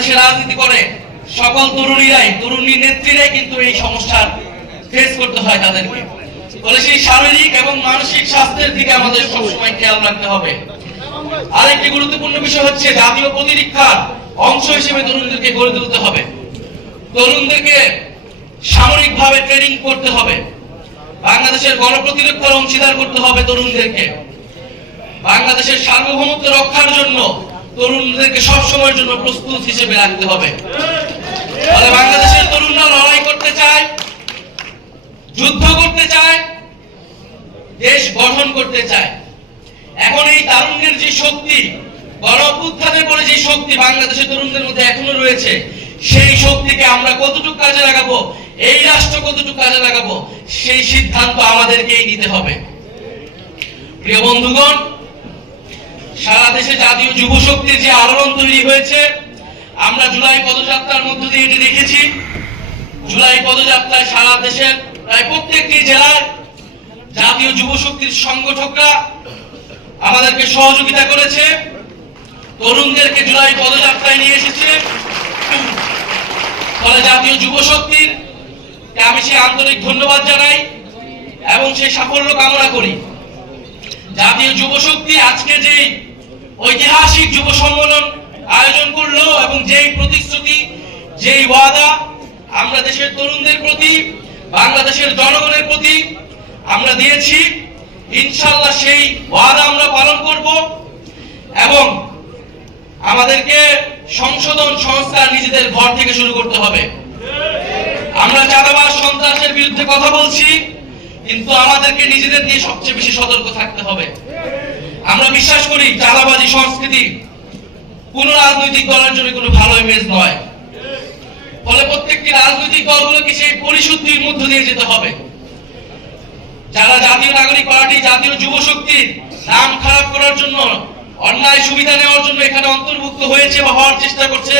বাংলাদেশে রাজনীতি করে সকল তরুণী নেত্রীরাই কিন্তু এই সমস্যার ফেস করতে হয় তাদেরকে। ফলে সেই শারীরিক এবং মানসিক স্বাস্থ্যের দিকে আমাদের সবসময় খেয়াল রাখতে হবে। আরেকটি গুরুত্বপূর্ণ বিষয় হচ্ছে জাতীয় প্রতিরক্ষার অংশ হিসেবে তরুণদেরকে গড়ে তুলতে হবে। তরুণদেরকে সামরিকভাবে ট্রেনিং করতে হবে। বাংলাদেশের গণপ্রতিরক্ষার অংশীদার করতে হবে তরুণদেরকে। বাংলাদেশের সার্বভৌমত্ব রক্ষার জন্য তরুণদেরকে সবসময়ের জন্য প্রস্তুত হিসেবে রাখতে হবে। ফলে বাংলাদেশের তরুণরা লড়াই করতে চায়, যুদ্ধ করতে চায়, দেশ গঠন করতে চায়। এখন এই তারুণ্যের যে শক্তি, গণঅভ্যুত্থানের পরে যে শক্তি বাংলাদেশের তরুণদের মধ্যে এখনো রয়েছে, সেই শক্তিকে আমরা কতটুকু কাজে লাগাবো, এই রাষ্ট্র কতটুকু কাজে লাগাবো, সেই সিদ্ধান্ত আমাদেরকেই নিতে হবে। প্রিয় বন্ধুগণ, সারা দেশে জাতীয় যুব শক্তির যে আলোড়ন তৈরি হয়েছে, আমরা জুলাই পদযাত্রার মধ্য দিয়ে এটি দেখেছি। জুলাই পদযাত্রায় সারা দেশের প্রায় প্রত্যেকটি জেলার জাতীয় যুব শক্তির সংগঠকরা আমাদেরকে সহযোগিতা করেছে, তরুণদেরকে জুলাই পদযাত্রায় নিয়ে এসেছে। ফলে জাতীয় যুব শক্তির আমি সেই আন্তরিক ধন্যবাদ জানাই এবং সেই সাফল্য কামনা করি। জাতীয় যুব শক্তি আজকে যে ঐতিহাসিক যুব সম্মেলন আয়োজন করলো এবং যেই প্রতিশ্রুতি, যেই ওয়াদা আমরা দেশের তরুণদের প্রতি, বাংলাদেশের জনগণের প্রতি আমরা দিয়েছি, ইনশাআল্লাহ সেই ওয়াদা আমরা পালন করব এবং আমাদেরকে সংশোধন সংস্কার নিজেদের ঘর থেকে শুরু করতে হবে। আমরা চাঁদাবাজ সন্ত্রাসের বিরুদ্ধে কথা বলছি, কিন্তু আমাদেরকে নিজেদের নিয়ে সবচেয়ে বেশি সতর্ক থাকতে হবে। আমরা বিশ্বাস করি চাঁদাবাজি সংস্কৃতি কোন রাজনৈতিক দলের জন্য কোনো ভালো ইমেজ নয়। ফলে প্রত্যেকটি রাজনৈতিক দলগুলোকে সেই পরিশুদ্ধির মধ্য দিয়ে যেতে হবে। যারা জাতীয় নাগরিক পার্টি, জাতীয় যুব শক্তির নাম খারাপ করার জন্য, অন্যায় সুবিধা নেওয়ার জন্য এখানে অন্তর্ভুক্ত হয়েছে বা হওয়ার চেষ্টা করছে,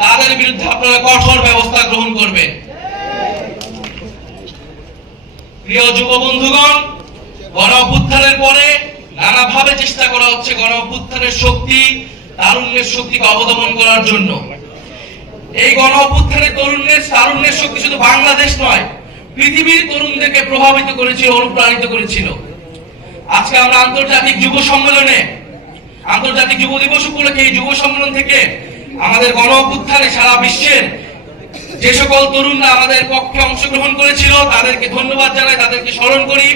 তাদের বিরুদ্ধে আপনারা কঠোর ব্যবস্থা গ্রহণ করবেন। প্রিয় যুব বন্ধুগণ, গণ অভ্যুত্থানের পরে নানাভাবে চেষ্টা করা হচ্ছে গণ অভ্যুত্থানের শক্তি, তারুণ্যের শক্তিকে অবদমন করার জন্য। এই গণ অভ্যুত্থানের তারুণ্যের শক্তি শুধু বাংলাদেশ নয়, পৃথিবীর তরুণদেরকে প্রভাবিত করেছিল, অনুপ্রাণিত করেছিল। আজকে আমরা আন্তর্জাতিক যুব সম্মেলনে, আন্তর্জাতিক যুব দিবস উপলক্ষে এই যুব সম্মেলন থেকে আমাদের গণ অভ্যুত্থানে সারা বিশ্বের যে সকল তরুণরা আমাদের পক্ষে অংশগ্রহণ করেছিল তাদেরকে ধন্যবাদ জানাই, তাদেরকে স্মরণ করি।